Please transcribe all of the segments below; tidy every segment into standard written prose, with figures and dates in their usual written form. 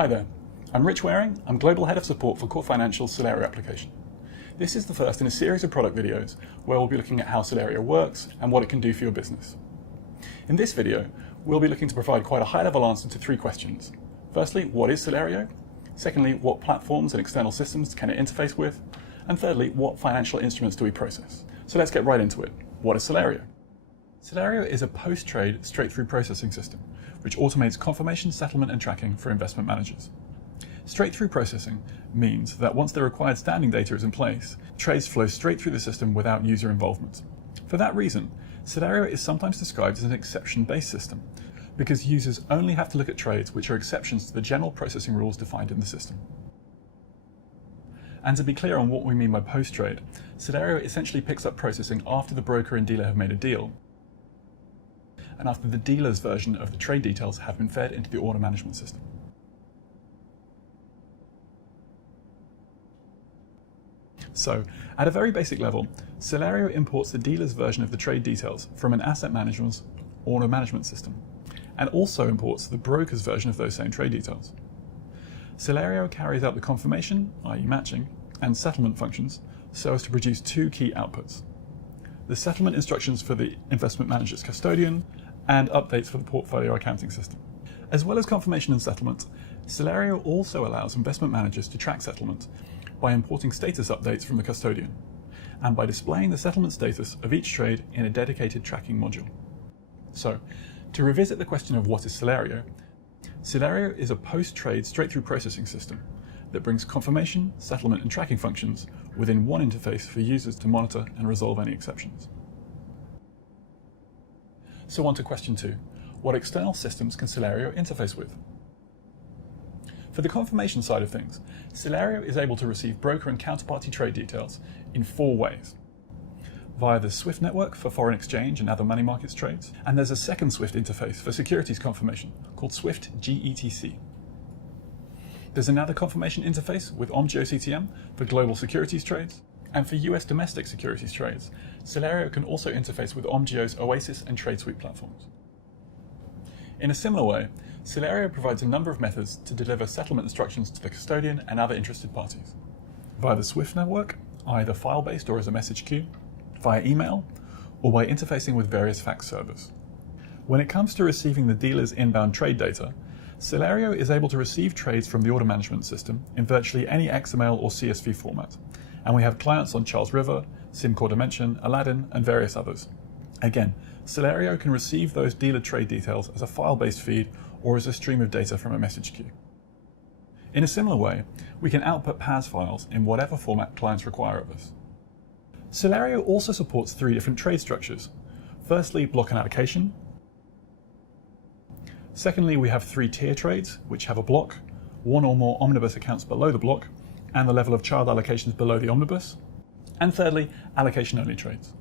Hi there, I'm Rich Waring. I'm Global Head of Support for corfinancial's Salerio application. This is the first in a series of product videos where we'll be looking at how Salerio works and what it can do for your business. In this video, we'll be looking to provide quite a high-level answer to 3 questions. Firstly, what is Salerio? Secondly, what platforms and external systems can it interface with? And thirdly, what financial instruments do we process? So let's get right into it. What is Salerio? Salerio is a post-trade straight-through processing system which automates confirmation, settlement and tracking for investment managers. Straight-through processing means that once the required standing data is in place, trades flow straight through the system without user involvement. For that reason, Salerio is sometimes described as an exception-based system because users only have to look at trades which are exceptions to the general processing rules defined in the system. And to be clear on what we mean by post-trade, Salerio essentially picks up processing after the broker and dealer have made a deal, and after the dealer's version of the trade details have been fed into the order management system. So, at a very basic level, Salerio imports the dealer's version of the trade details from an asset manager's order management system, and also imports the broker's version of those same trade details. Salerio carries out the confirmation, i.e. matching, and settlement functions so as to produce 2 key outputs: the settlement instructions for the investment manager's custodian, and updates for the portfolio accounting system. As well as confirmation and settlement, Salerio also allows investment managers to track settlement by importing status updates from the custodian, and by displaying the settlement status of each trade in a dedicated tracking module. So, to revisit the question of what is Salerio, Salerio is a post-trade straight-through processing system that brings confirmation, settlement and tracking functions within one interface for users to monitor and resolve any exceptions. So on to question 2. What external systems can Salerio interface with? For the confirmation side of things, Salerio is able to receive broker and counterparty trade details in 4 ways. Via the SWIFT network for foreign exchange and other money markets trades, and there's a second SWIFT interface for securities confirmation called SWIFT GETC. There's another confirmation interface with OMGO CTM for global securities trades, and for US domestic securities trades, Salerio can also interface with OMGO's Oasis and TradeSuite platforms. In a similar way, Salerio provides a number of methods to deliver settlement instructions to the custodian and other interested parties. Via the SWIFT network, either file-based or as a message queue, via email, or by interfacing with various fax servers. When it comes to receiving the dealer's inbound trade data, Salerio is able to receive trades from the order management system in virtually any XML or CSV format, and we have clients on Charles River, SimCorp Dimension, Aladdin, and various others. Again, Salerio can receive those dealer trade details as a file-based feed or as a stream of data from a message queue. In a similar way, we can output PAS files in whatever format clients require of us. Salerio also supports 3 different trade structures. Firstly, block and allocation. Secondly, we have 3 tier trades, which have a block, 1 or more omnibus accounts below the block, and the level of child allocations below the omnibus. And thirdly, allocation-only trades.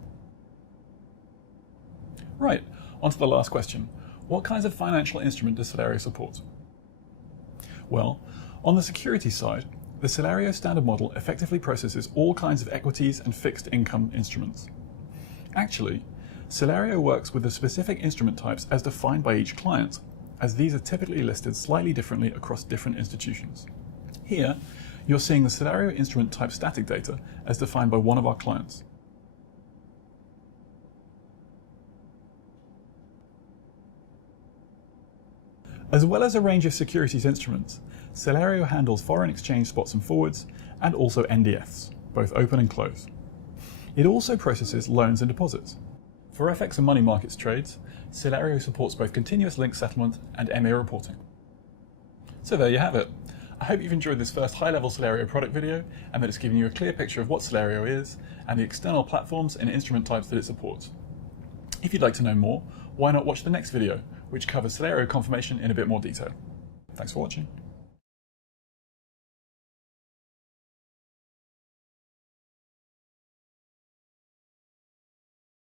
Right, on to the last question. What kinds of financial instrument does Salerio support? Well, on the security side, the Salerio standard model effectively processes all kinds of equities and fixed income instruments. Actually, Salerio works with the specific instrument types as defined by each client, as these are typically listed slightly differently across different institutions. Here, you're seeing the Salerio instrument type static data as defined by one of our clients. As well as a range of securities instruments, Salerio handles foreign exchange spots and forwards, and also NDFs, both open and close. It also processes loans and deposits. For FX and money markets trades, Salerio supports both continuous link settlement and MA reporting. So there you have it. I hope you've enjoyed this first high-level Salerio product video and that it's given you a clear picture of what Salerio is and the external platforms and instrument types that it supports. If you'd like to know more, why not watch the next video, which covers Salerio confirmation in a bit more detail. Thanks for watching.